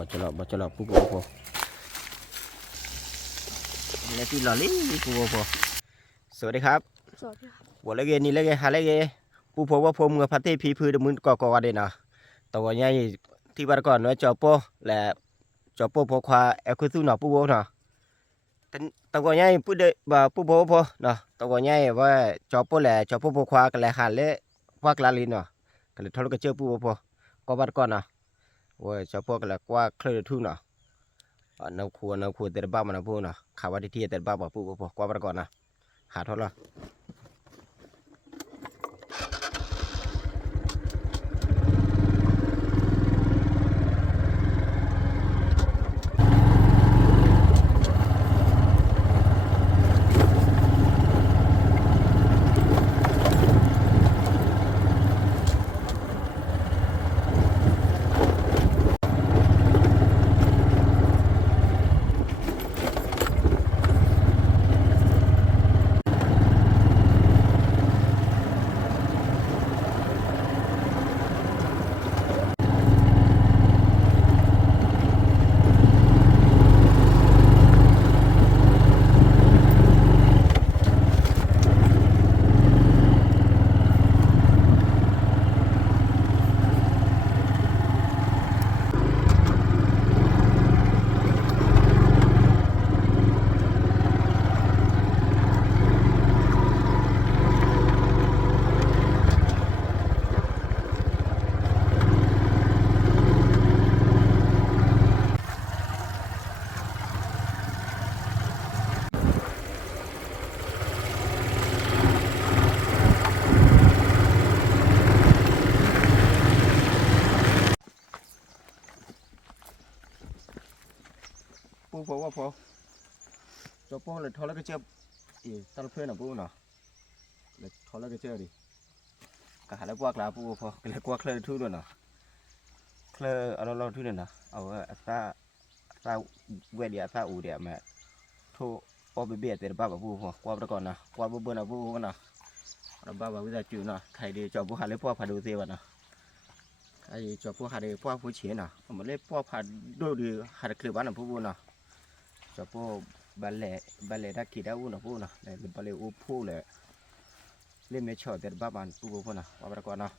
baca lah pupu apa. Nanti lali pupu apa. สวัสดีครับสวัสดีครับวันละเกนี่ละเกหาละเกผู้พบว่าผมกับพัตเต้พีพืชมือก่อเด่นนะตัวใหญ่ที่บ้านก่อนว่าจอปโป้และจอปโป้พอควาเอลคุซูหนอผู้โบเนาะตัวใหญ่ผู้เดบ่ผู้โบพอเนาะตัวใหญ่ว่าจอปโป้และจอปโป้พอควากันเลยหันเลยควักลาลินเนาะกันเลยทะเลาะกันเจอผู้โบพอก็บ้านก่อนนะว่าจอปโป้กันเลยควักเคลื่อนทุ่งเนาะน้ำครัวแต่บ้านมันนะผู้เนาะข่าวว่าที่แต่บ้านผู้โบพอกว่าบ้านก่อนนะหาทอดละผู้พอว่าพอจอปโป้เลยทอดแล้วก็เจออีตอนเพื่อนนะผู้เนาะเลยทอดแล้วก็เจอดิกะหาแล้วกวากลาผู้พอก็เลยกวากเคลื่อนทุ่งด้วยเนาะเคลื่อนเอาเราทุ่งด้วยเนาะเอาอัตราเวดีอัตราอูเดียแม่ทุพอไปเบียดแต่บ้าแบบผู้พอกวาดไปก่อนนะกวาดเบื่อนะผู้เนาะเราบ้าแบบวิจารณ์จิ๋วเนาะใครดีจอปโป้หาเลยพ่อพาดูเสียวะเนาะใครจอปโป้หาเลยพ่อผู้เชี่ยเนาะผมเลยพ่อพาดูดีหาคลิปบ้านนะผู้เนาะจอปโป้balle da kita una puna le balle upu le me cho der baban pu puna wabra ko na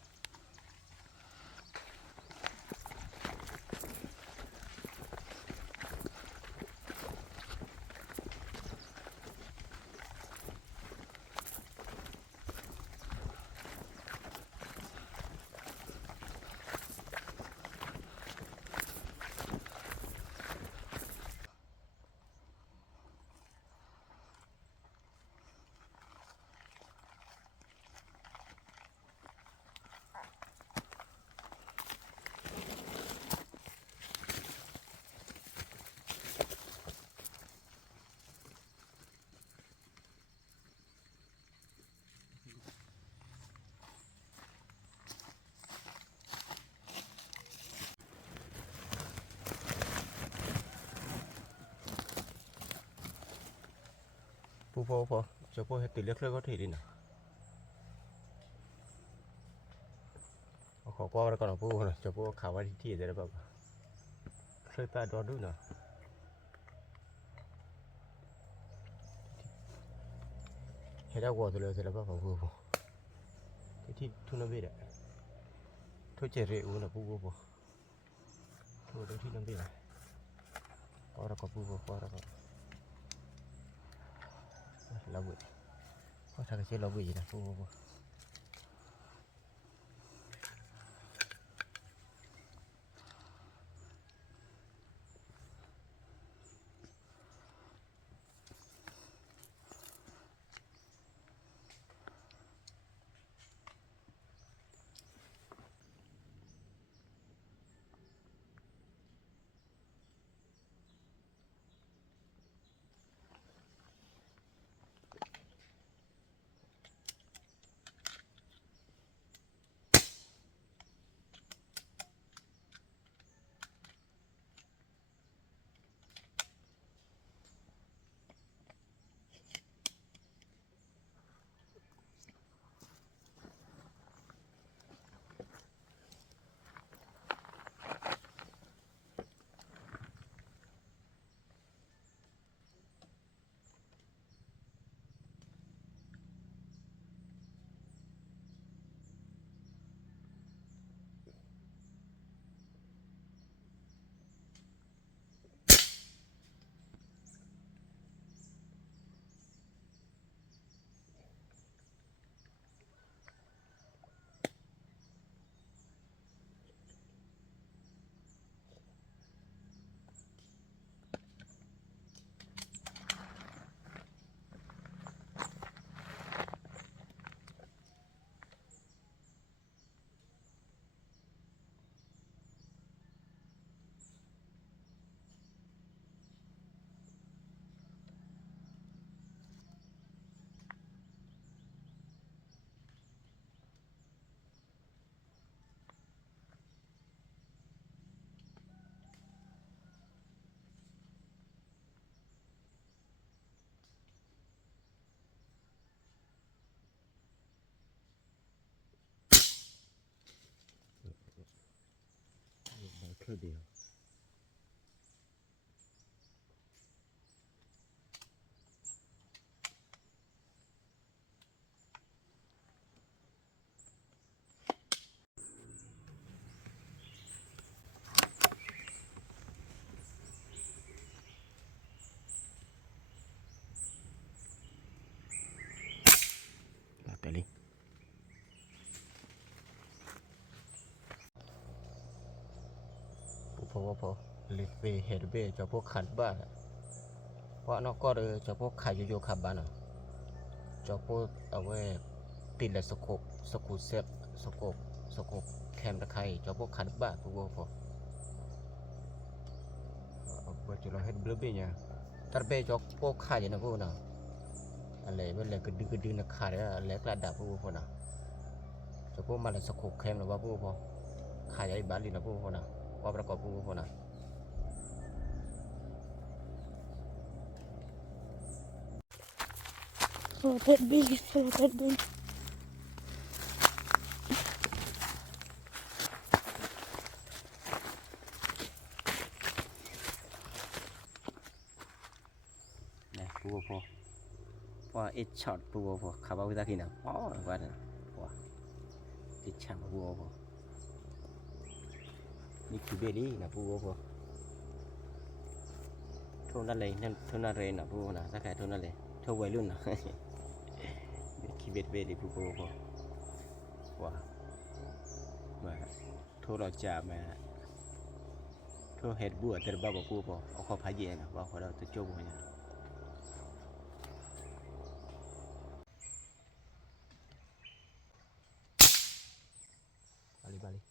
pu po cho po tự liếc lơ có thể đi nàoขอพ่อแล้วก่อนพูดนะจะพูดข่าวว่าที่จะได้แบบเคยตาดอดูนะเห็นได้วัวตัวเล็กจะได้แบบพูดที่ทุนน้ำเบี้ยทุเจริญนะพูดทุเรื่องที่น้ำเบี้ยพอแล้วก็พูดพอแล้วก็เราเบื่อพอทางเชื่อเราเบื่อนะพูด thôi điều là cái điพอลิฟเฮดเบจะพวกขันบ้านเพราะนอกก็เลยจะพวกขายโยขับบ้านอ่ะจะพวกเอาไว้ติดและสกูเซฟสกบแคมตะไคร้จะพวกขันบ้านพวกพอbuat jual head lebihnya terbe jok pok kaya na pun na ale bele gede na kaya ale kelada pun na jok pok malah sekuk kem na pun pok kaya ibali na pun na apa berapa pun na Slotet big. này pua ít shot pua khá bao giờ khi nào quá này pua ít chạm puaนี่คือเบลี่นะปูโบโทนั่นเลยนั่นโทนั่นเลยนะปูนะถ้าใครโทนั่นเลยโทวัยรุ่นนะนี่คือเบลี่ปูโบว้ามาโทเราจ่ามาโทเฮ็ดบัวแต่บ้าปูโบเอาข้อพายเย็นนะว่าเขาเราจะโจบัวเนี่ยบาลี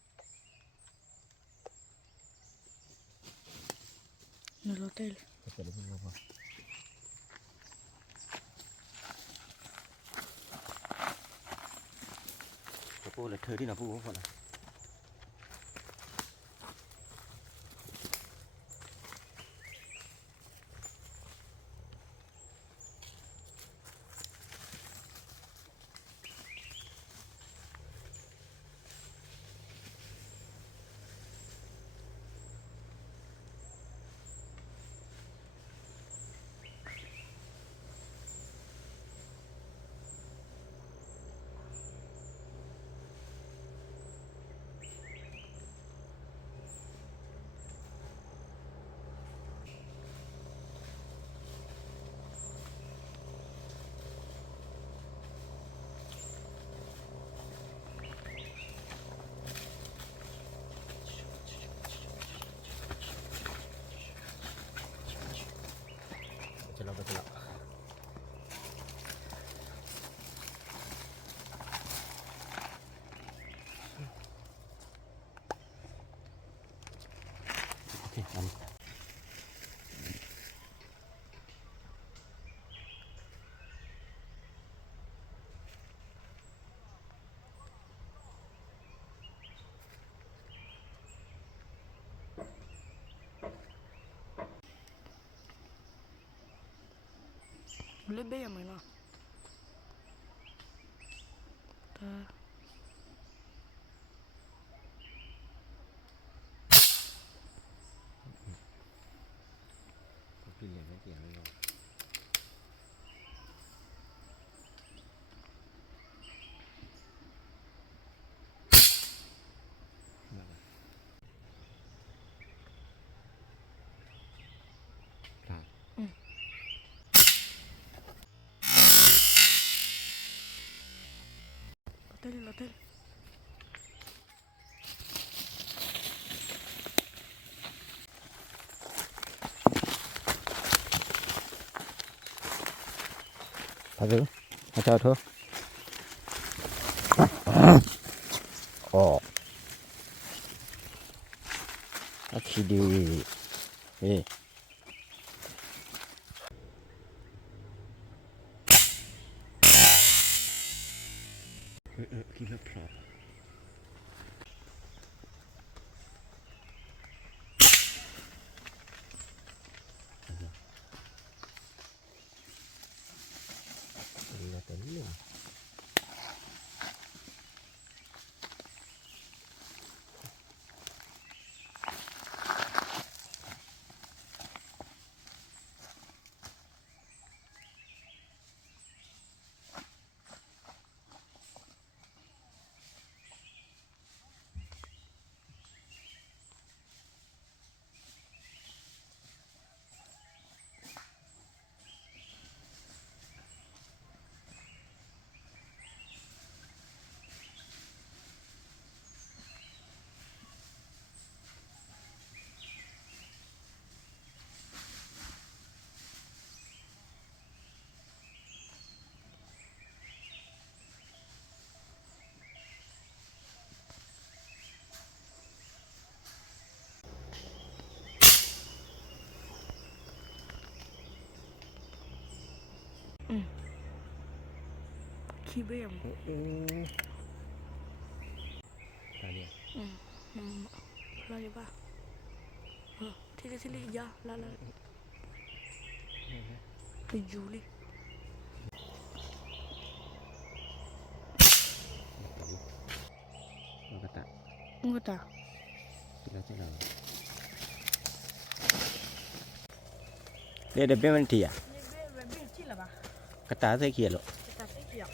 En el hotel. Cô là thời đi nào phụ không phải là betul lah. Okey, aman. Lebih yang mana? Pilih lagi yang lain. Hotel. Aduh, macam tu. Oh, akhirnya, gila prop. Gila tadi. ขี้เบี้ยม ตาเนี่ย ลาดิบ้าที่ลิยาลาไปยูลิ เราก็ตะ งดตา เราจะเราเดี๋ยวเป็นมันเถี่ย เบี้ยจิละบ้าก ระตาใส่เขียดหรอ ตัดเสียง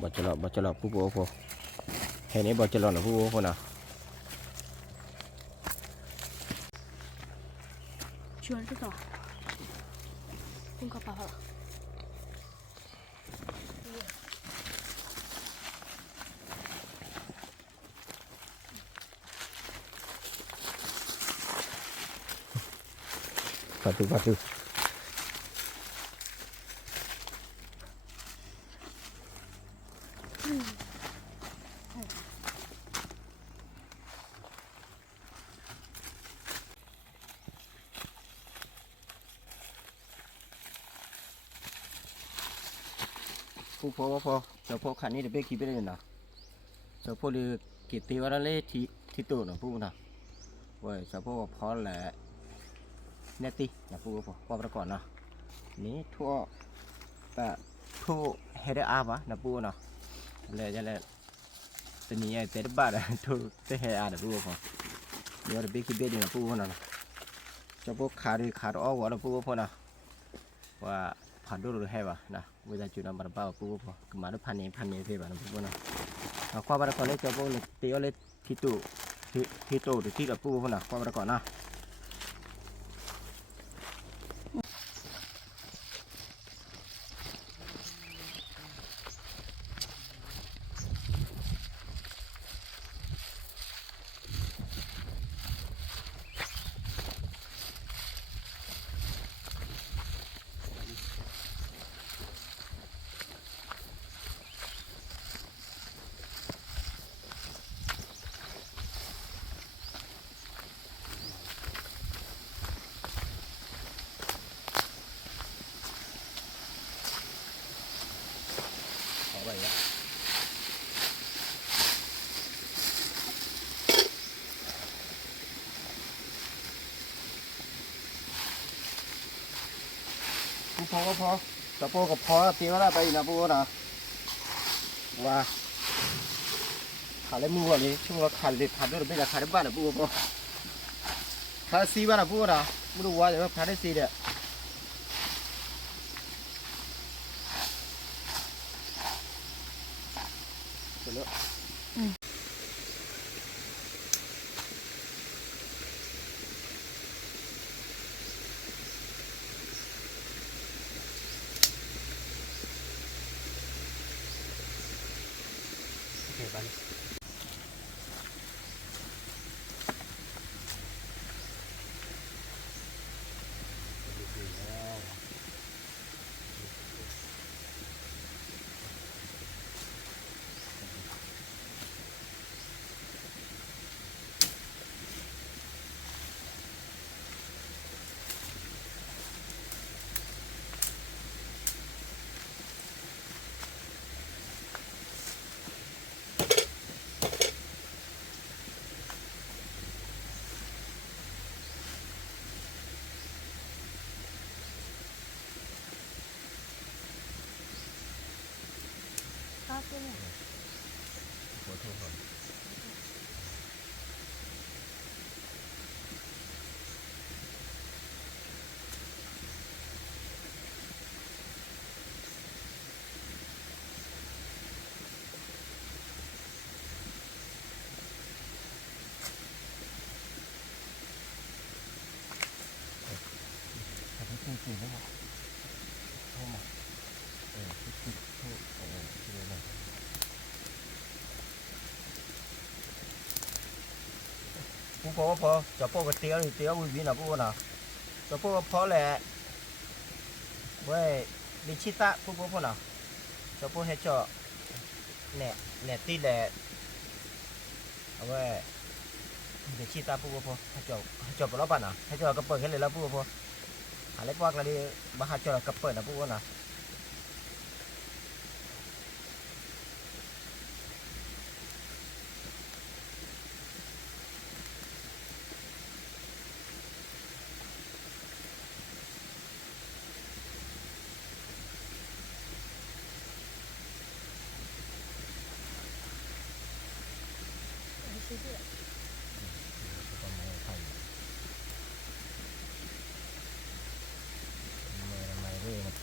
บ่จะหลอกผู้โบพอแค่นี้บ่จะหลอกหรอผู้โบพอนะ ชวนสักต่อคุณกระเป๋า Patu. Phu cho phu khani de be ki be na. Cho phu de ki ti wa le ti to na phu na. Wei cho phu pho la neti na phu pho pa pra kon na. Ni thua ta thu he de a ba na phu na. Le ja le te ni ai te de ba da thu te he a da phu pho. Yo de be ki be na phu na. Cho phu kha o wa na phu pho na. Waผ่านดูดูให้ป่ะนะเวลาจุดนั้นบาร์บ้าปุ๊บพอมาดูพันนี้เท่ป่ะนะปุ๊บนะความบาร์ก่อนเลยจะปุ๊บเตี้ยเลยที่ตู้หรือที่กับปุ๊บนะความบาร์ก่อนนะเอาไว้ละปุ๊บพอก็พอจะปุ๊บก็พอเตี้ยแล้วไปนะปุ๊บนะว่าขาเลยมือวันนี้ช่วงว่าขาเลยขาด้วยไม่ได้ขาได้บ้านนะปุ๊บพอขาซีบ้านนะปุ๊บนะไม่รู้ว่าแต่ว่าขาได้ซีเด้อเสร็จแล้วโอเคบ้านขอโทษครับแต่ที่จริงๆแล้วเข้ามาที่เลยนะผู้พอจะพอกับเตี้ยวิ่งนะผู้นะจะพอพอแหละเว้ยดิชิตะผู้พอนะจะพอให้เจาะเนี่ยตีแหละเอาไว้ดิชิตะผู้พอให้เจาะไปแล้วป่ะนะให้เจาะก็เปิดแค่เลยแล้วผู้พอ อะไรพวกนั้นดิบ้าจอดกับเปิดนะพวกน่ะ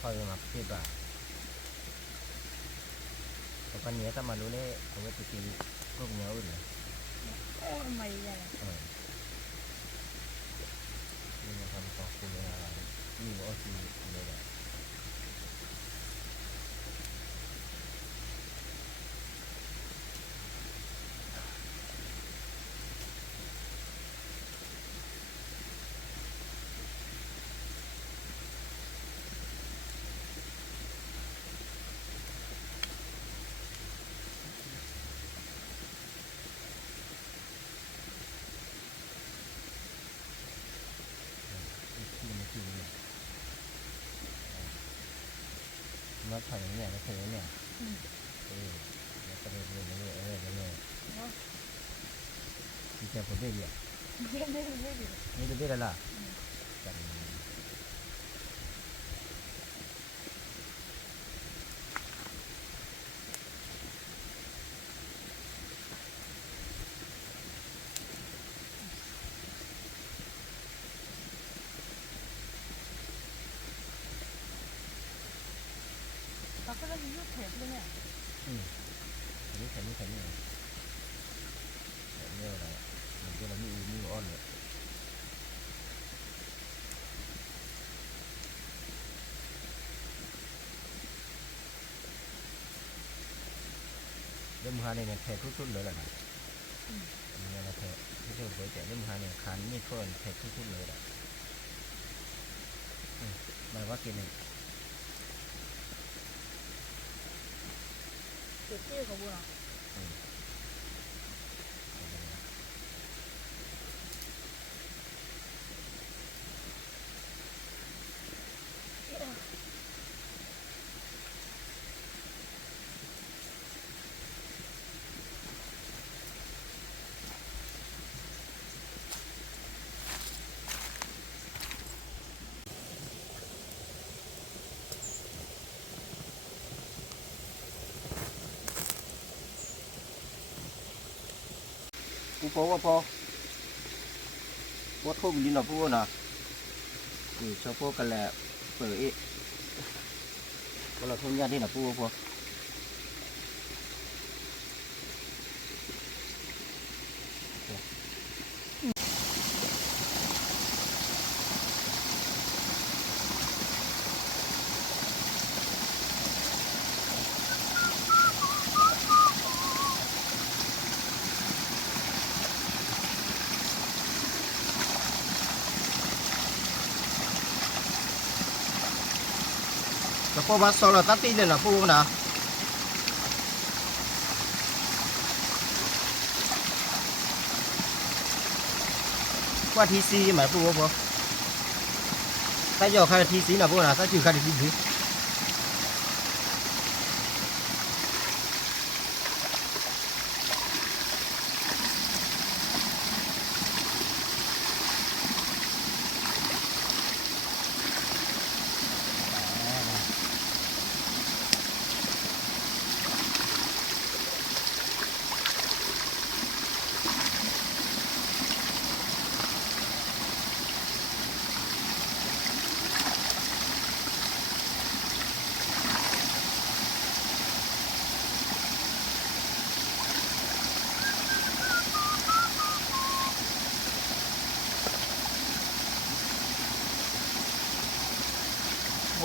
ค่อยมาพิจารณาแต่ปัญญาถ้ามารู้เนี่ยเขาก็จะตีพวกเนื้ออื่นเลย โอ้ไม่ใหญ่ นี่มาทำต่อคุณอะไรนี่ว่าคือเลยแหละนัดถ่ายเนี่ยนัดถ่ายเนี่ยแล้วก็เรื่อยๆเรื่อยๆเรื่อยๆที่จะพูดได้ดีนี่จะได้ละกันเราก็เลยยืดเถิดเลยเนี่ย นี่แค่นี้แบบนี้อะไรมันจะมีอ้อนเลยเริ่มหาเนี่ยแทะทุกๆเลยแหละนะเนี่ยนะแทะที่เราเคยแทะเริ่มหาเนี่ยคันมีดก้นแทะทุกๆเลยแหละหมายว่ากินเนี่ย เจ็บที่เขาบัวกูพอว่าพอว่าทุ่มดินหรอพวกน่ะชอบพวกกันแหละเปิดอีกก็เราทุ่มยาที่หรอพวกพอแล้วพอมาสอนเราตัดตีเลยนะพวกน่ะว่าทีซีหมายพวกพอถ้าย่อใครทีซีนะพวกน่ะถ้าจืดใครทีซี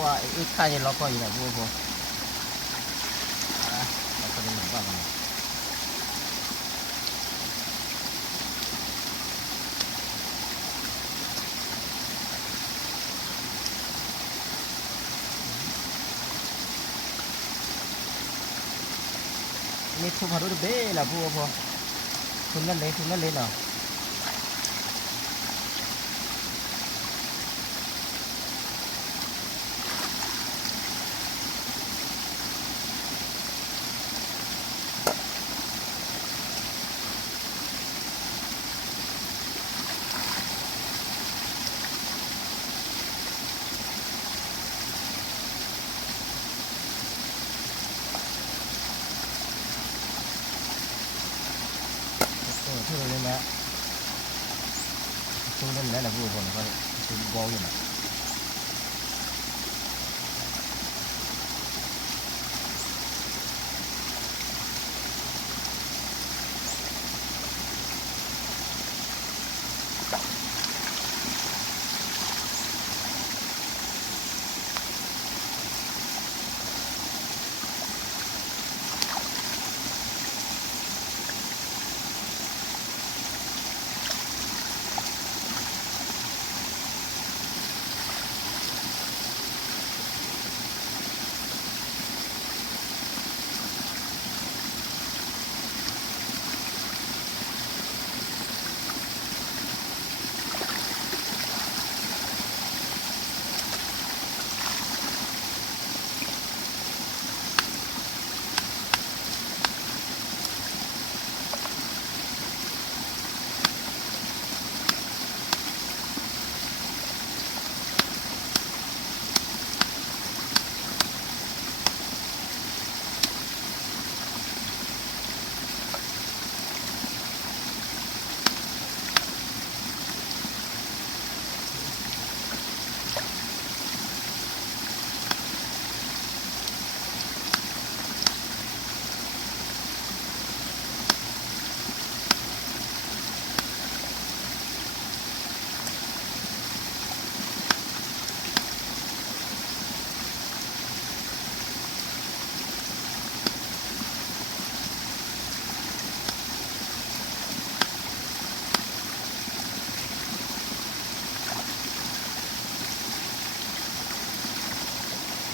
ว่าอีกข้าจะล็อกก็อยู่นะพวกพอเราก็จะหนุนบ้างนี่ทุกคนรู้เบ้ละพวกพอทุนนั่นเลยเนาะ นั่นแหละผู้คนเขาซื้อบอลอยู่นะ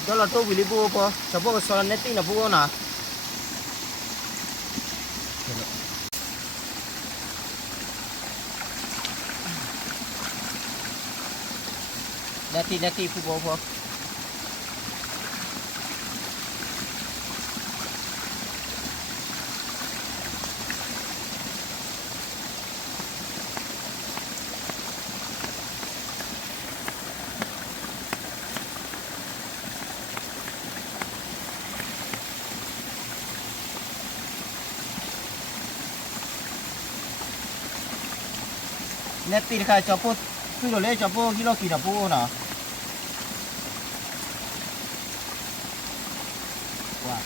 đó là tôi bị bùa po sao bùa sao nét tin là bùa nè nét tin phụ bùa po nét tin khai cho po cứ rồi lấy cho po kilo kỳ là po nè wow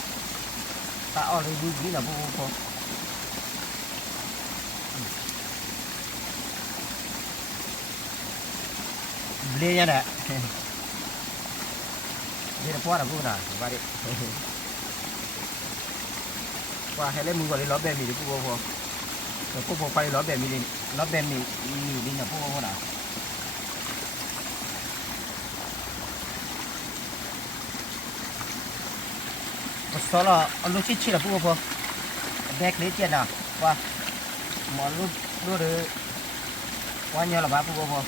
ta ở đây vui là po beli nha nè đây là po là po nè qua đi qua hay lấy mua vào đi lót bè mì đi po rồi po phải lót bè mì đi lót bè mì đi là po nè sau đó lúc chi là po bẹt lấy tiền nào qua món lúc được qua nhau là ba po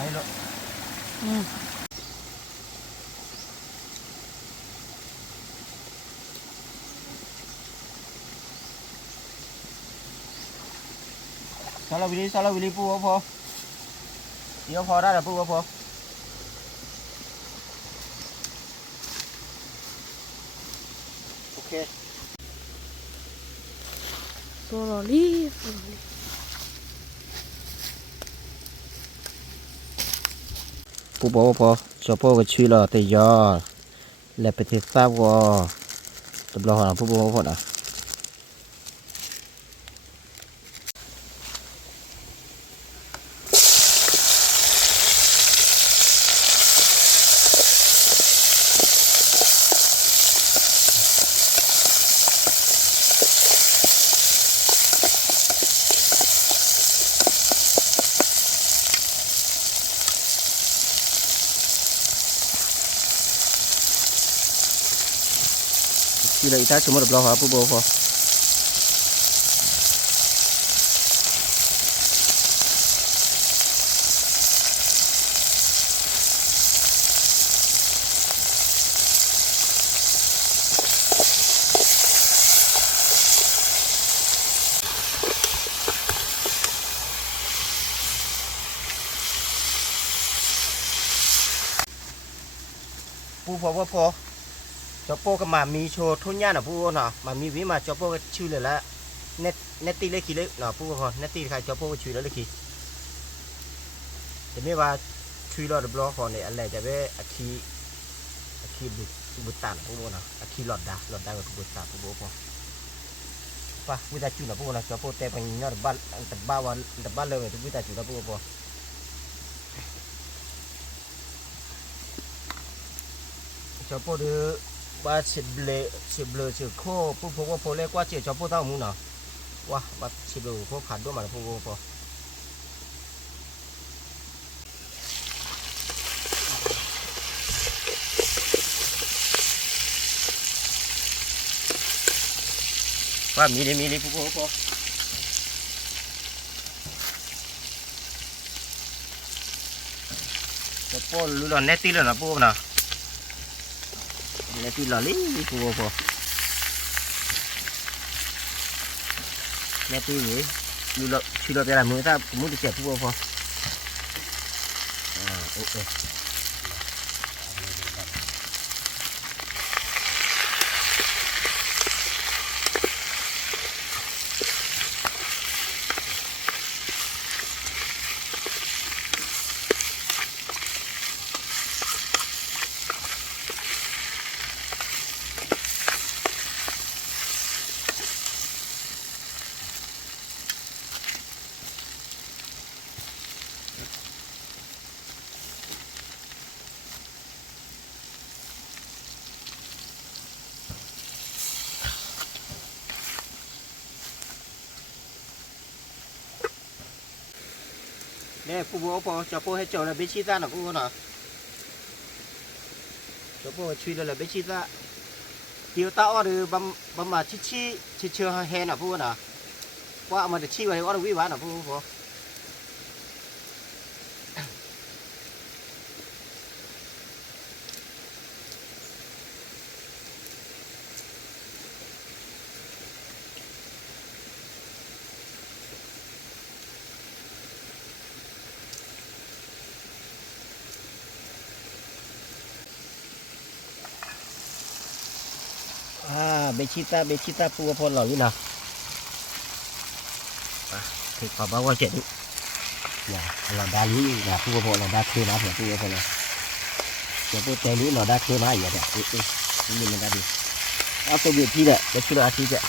đấy rồi sao là vì pu po yếu po ra là pu po ok Soroli. po cho po cái chui là tây gió lẹpไปที่ซ้าวtập lo hoàn po nè chỉ là ít ta chúng nó tập lo hoàn po ปูพอว่าพอจอโป้ก็มามีโชว์ทุ่นย่าน่ะปูเนาะมามีวิมาจอโป้ก็ชื่อเลยละเนตตี้เล็กขี้เล็กเนาะปูพอเนตตี้ใครจอโป้ก็ชื่อแล้วเล็กขี้จะไม่ว่าชื่อเราเดบล้อพอเนี่ยอะไรจะเป็นอาคีบุตตานปูเนาะอาคีหลอดดากับบุตตานปูพอป่ะวิตาจุนะปูนะจอโป้แต่ปังเนาะบ้านเลยทุกวิตาจุนะปูพอจอโป้เดือบ้าสิบเลสิโคปูพอว่าพอเล็กกว่าเจ้าจอโป้เท่ามูเนาะว้าบ้าสิบเลโคขาดด้วยมาปูพอว่ามีเลยปูพอจอโป้รู้แล้วเนตตี้แล้วนะปูนะเนตตี้หล่อลิ้นปูพอเนตตี้นี่รู้แล้วชื่อเราแต่ละมือถ้ามือจะเจ็บปูพอโอเคเนี่ยปูพอจะปูให้เจ้าเลยเบชิต้าหน่ะปูเนาะจะปูช่วยเลยเบชิต้าเดี๋ยวตาอ้อหรือบำมาชี้เชื่อแฮน่ะปูเนาะว่ามันจะชี้ไว้ว่าวิวาน่ะปูพอเบชิต้าปูพอหล่อนี่นะคือขอบอกว่าเจ็ดอย่าเราได้ลิ้นนะปูพอเราได้คือนะเผื่อปูพอเลยเดี๋ยวปูใจลิ้นเราได้คือนะอย่าเนี่ยนี่มันได้ดีเอาตัวเบียดที่เนี่ยเดี๋ยวชุดอาทิตย์เนี่ย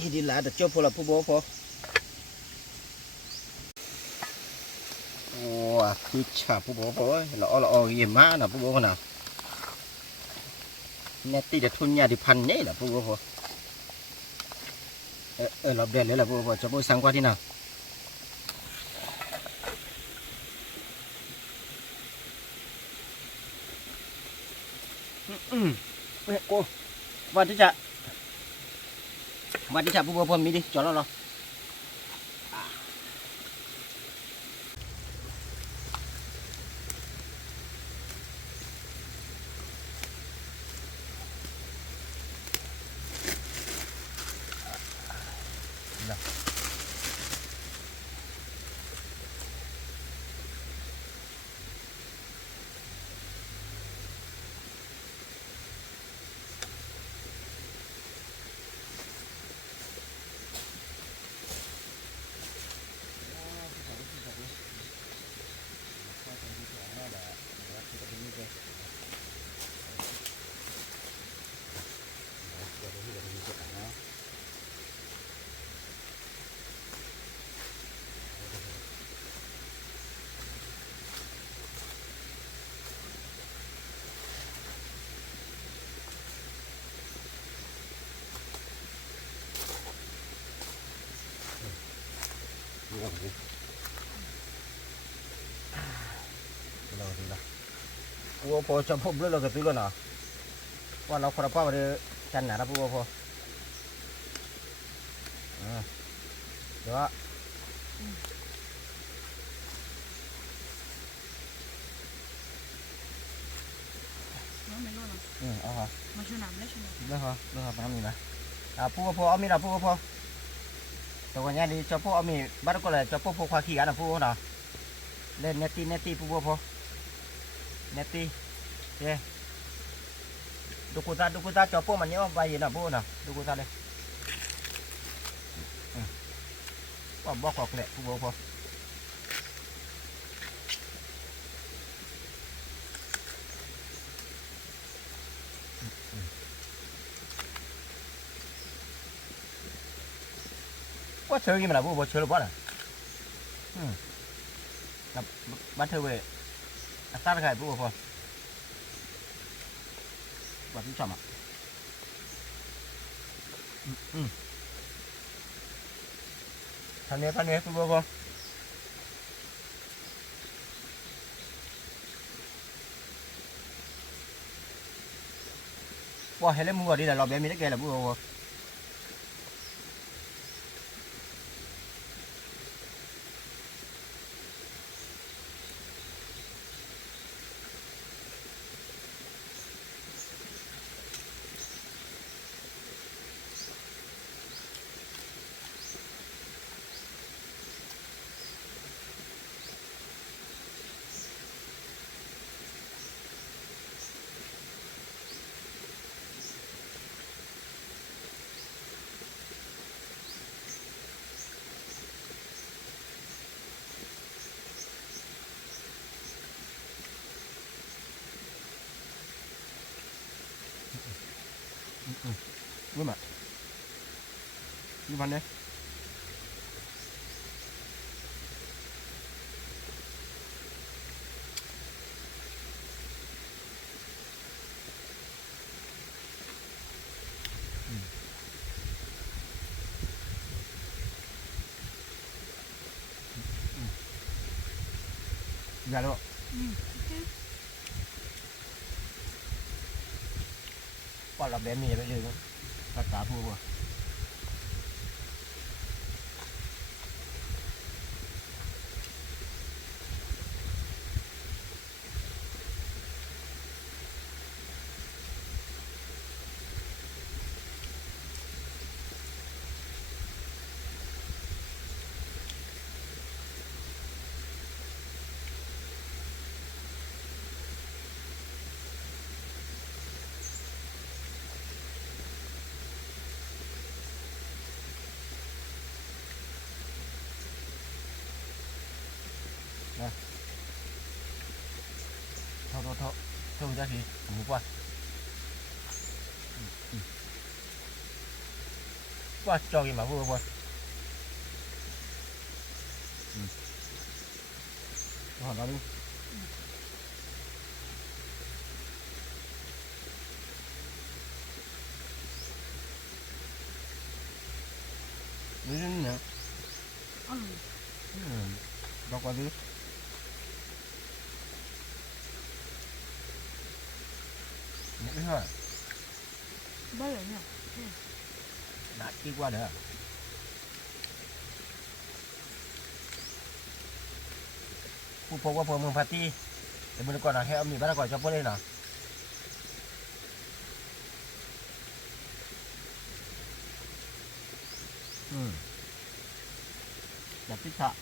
ที่ดินหลาแต่เจ้าพอละปูพอโอ้คือฉาปูพอเราเยี่ยมมากนะปูพอนะเนตตี้จะทุนยาดิพันเนี่ยนะปูพอเราเดินเลยละปูพอจะปูสั่งกว่าที่น่ะโอ้วันที่จะปูพอมีดิจอดแล้วเหรอรอดูละ ปูพอจะพบเรื่องเราก็ตื้อแล้วนะว่าเราคนละป้าเลยจันหนาละปูพอเดี๋ยว น้องไม่รู้หรอก เอาฮะ มาชวนน้ำได้ชวนน้ เรื่องฮะน้ำมีนะปูพอเอามีนะปูพอแต่วันนี้ดีจะปูเอามีบ้านก็เลยจะปูพอควาขี้กันนะปูนะเล่นเนตตี้ปูพอเนตตี้เย้ดูกุตาจะปูมันเนี้ยไปนะปูนะดูกุตาเลยว่าบอกออกแหละปูพอว่าเชื่อกี่มันละปูพอเชื่อหรือเปล่ากับบ้านเธอเว้ยตาใครปูพอบ้านที่ชอบอ่ะท่านนี้ปูพอว่าเห็นแล้วมึงก็ดีแต่เราแบบมีได้แก่ละปูพอรู้ไหมนี่มันเนี่ยอย่าเลย ว่าเราแบบมีไปเลยภาษาพูดว่าเท่าจะสิหมูว่าจอกี่มาพูดว่าหอมตอนนี้นี่เนี่ย อ๋อ เราก็ดูนี่ไม่ใช่ ได้เลยเนี่ย đã đi qua nữa phụ phụ qua phường mường phạt ti để mình còn là heo mình bắt gọi cho bữa đây nào đặt tích thọ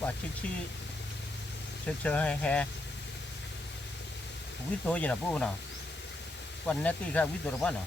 quả chơi he biết tôi gì là bố nào còn nét tí ra biết tôi là bao nào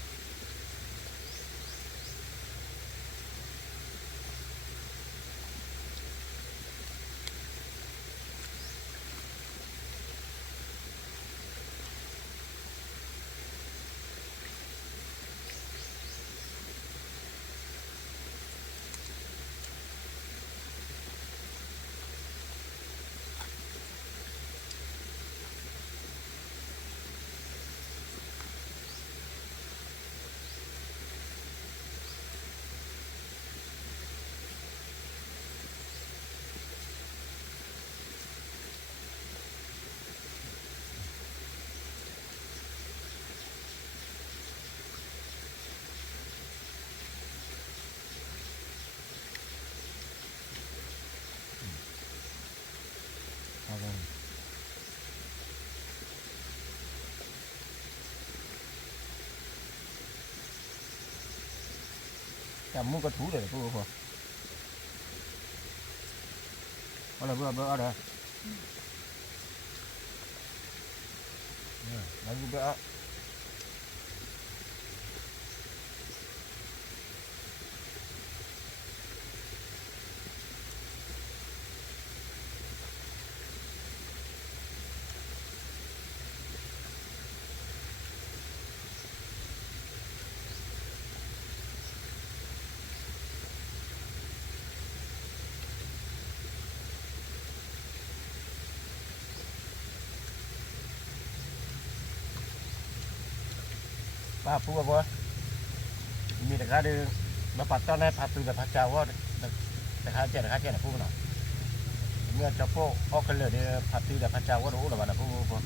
จับมือก็ถูเลยปูพอเอาเลยเบื่อเอาเลยแล้วกูเบื่อป้าปูพอมีแต่ข้าเดินมาปัดต้นให้ปัดตัวแต่ปัดเจ้าว่าแต่ข้าเจ้าพูดหน่อยเมื่อจะพูดออกกันเลยเดี๋ยวปัดตัวแต่ปัดเจ้าว่ารู้หรือเปล่าพูดพอ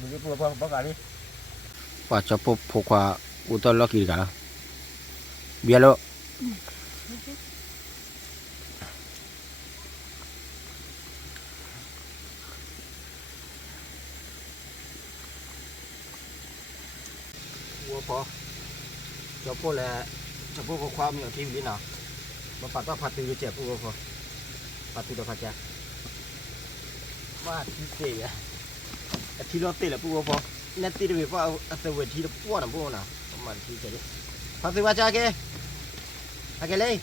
มึงจะพูดพอบอกอะไรว่าจะพูดพกว่าอุตลุกี่กันละเบียร์แล้ววัวพอจะพูดแหละจะพูดข้อความอยู่ที่วินอ่ะมาปัดว่าปัดตัวเจ็บพูดพอปัดตัวเดี๋ยวปัดจ้ะว่าที่เสียที่เราตีแหละพูดพอเนี่ยตีได้แบบว่าเอาแต่เวทีเราป้วนอ่ะพูดนะประมาณที่เจ็บปัดตัวจ้ะแกโอเคเลย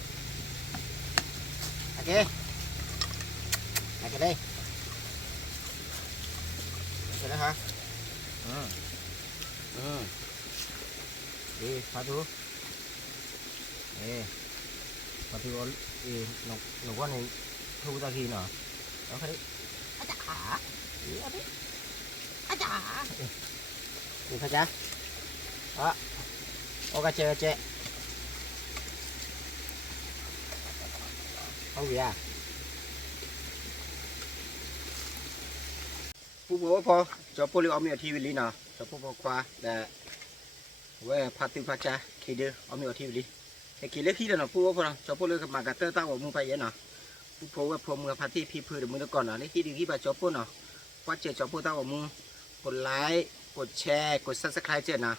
โอเคโอเคเลยโอเคนะฮะพาดูพาดูหนูว่าในทูตะคีเนาะโอเคอาจารย์อาจารย์นี่พะจ๊ะโอกาเจเอาเบียร์ผู้บอกว่าพอจะพูดเรื่องเอาเมียทีวิลีเนาะจะพูดบอกว่าแต่ว่าพาติพาจ้าคิดดูเอาเมียทีวิลีแต่คิดเล็กที่เดียวเนาะพูดว่าพอจะพูดเรื่องกับมากระเตอร์ตั้งว่ามึงไปเยอะเนาะพูดว่าพอมึงพาที่พี่พื้นมึงตะก่อนเนาะเล็กที่ดีที่ไปจะพูดเนาะว่าเจอจะพูดตั้งว่ามึงกดไลค์กดแชร์กดซับสไครต์เจอนะ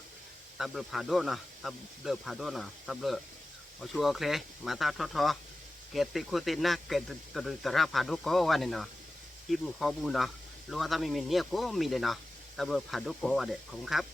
ตับเดือผ่าโดนนะตับเดือผ่าโดนนะตับเดือเอาชัวร์เคลมาตาท้อเกติโคตินนะเกติตระผ่าโดก็วันนี้เนาะที่บุคคลบุเนาะรู้ว่าถ้าไม่มีเนี่ยก็มีเลยเนาะตับเดือผ่าโดก็วันเด็กของครับ